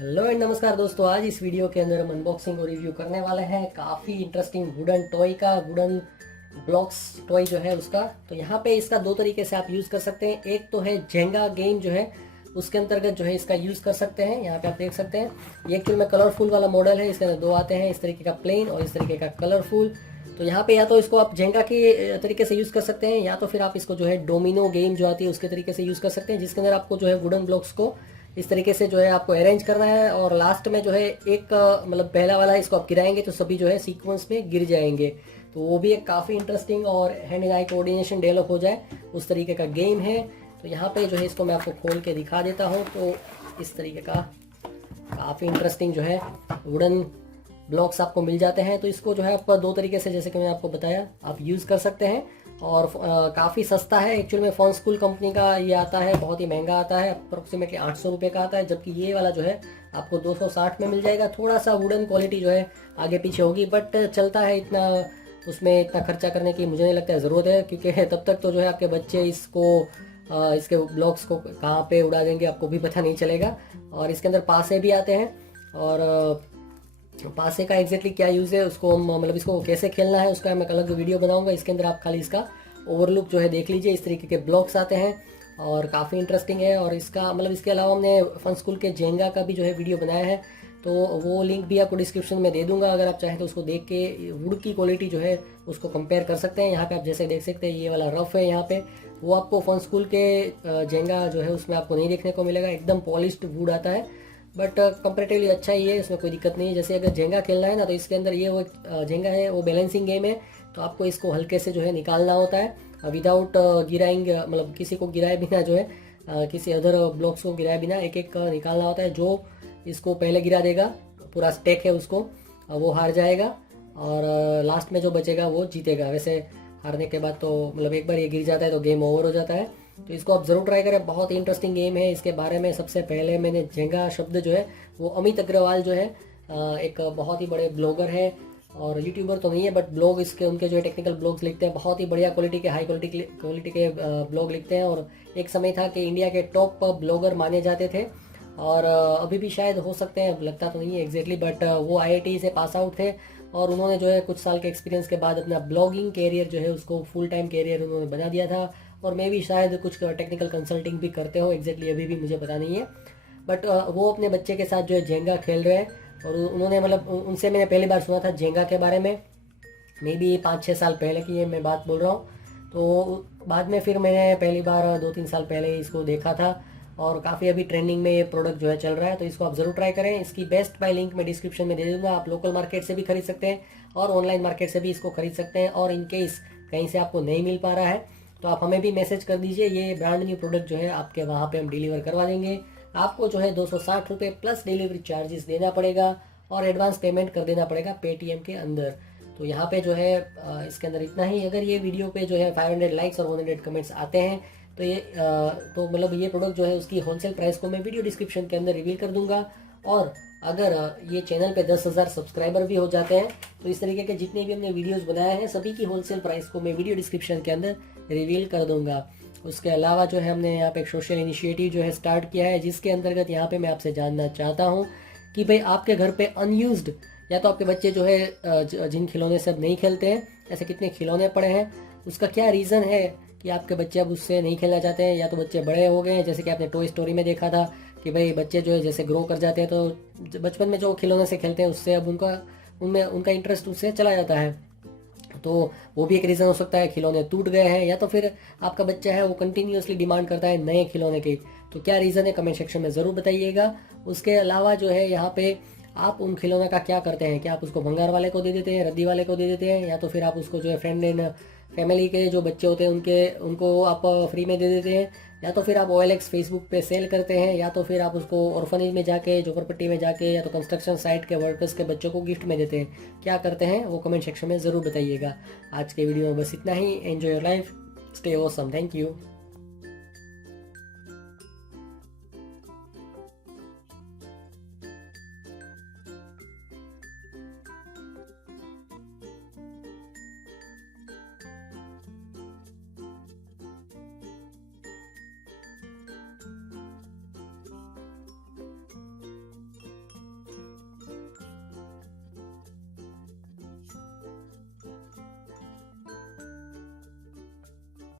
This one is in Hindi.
हेलो एंड नमस्कार दोस्तों। आज इस वीडियो के अंदर हम अनबॉक्सिंग और रिव्यू करने वाले हैं काफ़ी इंटरेस्टिंग वुडन टॉय का, वुडन ब्लॉक्स टॉय जो है उसका। तो यहाँ पे इसका दो तरीके से आप यूज़ कर सकते हैं। एक तो है जेंगा गेम जो है उसके अंतर्गत जो है इसका यूज़ कर सकते हैं। यहाँ पे आप देख सकते हैं ये एक्चुअल में कलरफुल वाला मॉडल है। इसके अंदर दो आते हैं, इस तरीके का प्लेन और इस तरीके का कलरफुल। तो यहाँ पे या तो इसको आप जेंगा के तरीके से यूज़ कर सकते हैं या तो फिर आप इसको जो है डोमिनो गेम जो आती है उसके तरीके से यूज़ कर सकते हैं, जिसके अंदर आपको जो है वुडन ब्लॉक्स को इस तरीके से जो है आपको अरेंज करना है और लास्ट में जो है एक मतलब पहला वाला इसको आप गिराएंगे तो सभी जो है सीक्वेंस में गिर जाएंगे। तो वो भी एक काफ़ी इंटरेस्टिंग और hand and eye coordination develop हो जाए उस तरीके का गेम है। तो यहाँ पे जो है इसको मैं आपको खोल के दिखा देता हूँ। तो इस तरीके का काफ़ी इंटरेस्टिंग जो है वुडन ब्लॉक्स आपको मिल जाते हैं। तो इसको जो है आप दो तरीके से, जैसे कि मैंने आपको बताया, आप यूज़ कर सकते हैं और काफ़ी सस्ता है। एक्चुअल में फन स्कूल कंपनी का ये आता है, बहुत ही महंगा आता है, अप्रोक्सीमेटली 800 रुपये का आता है, जबकि ये वाला जो है आपको 260 में मिल जाएगा। थोड़ा सा वुडन क्वालिटी जो है आगे पीछे होगी, बट चलता है। इतना उसमें इतना खर्चा करने की मुझे नहीं लगता है ज़रूरत है, क्योंकि तब तक तो जो है आपके बच्चे इसके ब्लॉक्स को कहाँ पे उड़ा देंगे आपको भी पता नहीं चलेगा। और इसके अंदर पासे भी आते हैं और पासे का एग्जैक्टली क्या यूज़ है उसको मतलब इसको कैसे खेलना है उसका मैं अलग वीडियो बनाऊंगा। इसके अंदर आप खाली इसका ओवरलुक जो है देख लीजिए। इस तरीके के ब्लॉक्स आते हैं और काफ़ी इंटरेस्टिंग है। और इसका मतलब इसके अलावा हमने फन स्कूल के जेंगा का भी जो है वीडियो बनाया है, तो वो लिंक भी आपको डिस्क्रिप्शन में दे दूंगा। अगर आप चाहें तो उसको देख के वुड की क्वालिटी जो है उसको कंपेयर कर सकते हैं। यहाँ पे आप जैसे देख सकते हैं ये वाला रफ है, यहाँ पे वो आपको फन स्कूल के जेंगा जो है उसमें आपको नहीं देखने को मिलेगा। एकदम पॉलिश्ड वुड आता है, बट कंपेरेटिवली अच्छा ही है, इसमें कोई दिक्कत नहीं है। जैसे अगर जेंगा खेलना है ना, तो इसके अंदर ये वो जेंगा है वो बैलेंसिंग गेम है, तो आपको इसको हल्के से जो है निकालना होता है विदाउट गिराइंग, मतलब किसी को गिराए बिना जो है किसी अदर ब्लॉक्स को गिराए बिना एक एक निकालना होता है। जो इसको पहले गिरा देगा, पूरा स्टेक है उसको, वो हार जाएगा और लास्ट में जो बचेगा वो जीतेगा। वैसे हारने के बाद तो मतलब एक बार ये गिर जाता है तो गेम ओवर हो जाता है। तो इसको आप ज़रूर ट्राई करें, बहुत ही इंटरेस्टिंग गेम है। इसके बारे में सबसे पहले मैंने जेंगा शब्द जो है वो अमित अग्रवाल जो है एक बहुत ही बड़े ब्लॉगर है और यूट्यूबर तो नहीं है, बट ब्लॉग इसके उनके जो है टेक्निकल ब्लॉग्स लिखते हैं, बहुत ही बढ़िया क्वालिटी के, हाई क्वालिटी के ब्लॉग लिखते हैं। और एक समय था कि इंडिया के टॉप ब्लॉगर माने जाते थे और अभी भी शायद हो सकते हैं, लगता तो नहीं है एग्जैक्टली, बट वो आईआईटी से पास आउट थे और उन्होंने जो है कुछ साल के एक्सपीरियंस के बाद अपना ब्लॉगिंग कैरियर जो है उसको फुल टाइम कैरियर उन्होंने बना दिया था। और मैं भी शायद कुछ टेक्निकल कंसल्टिंग भी करते हो, एग्जैक्टली अभी भी मुझे पता नहीं है। बट वो अपने बच्चे के साथ जो है जेंगा खेल रहे हैं और उन्होंने मतलब उनसे मैंने पहली बार सुना था जेंगा के बारे में, मे बी 5-6 साल पहले की ये मैं बात बोल रहा हूँ। तो बाद में फिर मैंने पहली बार 2-3 साल पहले इसको देखा था और काफ़ी अभी ट्रेंडिंग में ये प्रोडक्ट जो है चल रहा है। तो इसको आप ज़रूर ट्राई करें। इसकी बेस्ट बाय लिंक मैं डिस्क्रिप्शन में दे दूँगा। आप लोकल मार्केट से भी खरीद सकते हैं और ऑनलाइन मार्केट से भी इसको खरीद सकते हैं। और इन केस कहीं से आपको नहीं मिल पा रहा है तो आप हमें भी मैसेज कर दीजिए, ये ब्रांड न्यू प्रोडक्ट जो है आपके वहाँ पे हम डिलीवर करवा देंगे। आपको जो है 260 रुपये प्लस डिलीवरी चार्जेस देना पड़ेगा और एडवांस पेमेंट कर देना पड़ेगा पेटीएम के अंदर। तो यहाँ पे जो है इसके अंदर इतना ही। अगर ये वीडियो पे जो है 500 लाइक्स और 100 कमेंट्स आते हैं तो ये तो मतलब ये प्रोडक्ट जो है उसकी होलसेल प्राइस को मैं वीडियो डिस्क्रिप्शन के अंदर रिवील कर दूंगा। और अगर ये चैनल पे 10,000 सब्सक्राइबर भी हो जाते हैं तो इस तरीके के जितने भी हमने वीडियोस बनाए हैं सभी की होलसेल प्राइस को मैं वीडियो डिस्क्रिप्शन के अंदर रिवील कर दूंगा। उसके अलावा जो है हमने यहाँ पे एक सोशल इनिशिएटिव जो है स्टार्ट किया है, जिसके अंतर्गत यहाँ पे मैं आपसे जानना चाहता हूँ कि भाई आपके घर पे अनयूज्ड या तो आपके बच्चे जो है जिन खिलौने से अब नहीं खेलते हैं, ऐसे कितने खिलौने पड़े हैं, उसका क्या रीज़न है कि आपके बच्चे अब उससे नहीं खेलना चाहते हैं। या तो बच्चे बड़े हो गए हैं, जैसे कि आपने टॉय स्टोरी में देखा था कि भाई बच्चे जो है जैसे ग्रो कर जाते हैं तो बचपन में जो खिलौने से खेलते हैं उससे अब उनका इंटरेस्ट उससे चला जाता है। तो वो भी एक रीज़न हो सकता है, खिलौने टूट गए हैं। या तो फिर आपका बच्चा है वो कंटिन्यूसली डिमांड करता है नए खिलौने की। तो क्या रीज़न है कमेंट सेक्शन में ज़रूर बताइएगा। उसके अलावा जो है यहाँ पे आप उन खिलौने का क्या करते हैं, क्या आप उसको भंगार वाले को दे देते हैं, रद्दी वाले को दे देते हैं, या तो फिर आप उसको जो है फ्रेंड एंड फैमिली के जो बच्चे होते हैं उनको आप फ्री में दे देते हैं, या तो फिर आप OLX फेसबुक पे सेल करते हैं, या तो फिर आप उसको ऑर्फनेज में जाके, झोपड़पट्टी में जाके, या तो कंस्ट्रक्शन साइट के वर्कर्स के बच्चों को गिफ्ट में देते हैं। क्या करते हैं वो कमेंट सेक्शन में ज़रूर बताइएगा। आज के वीडियो में बस इतना ही। Enjoy your life, stay awesome, thank you.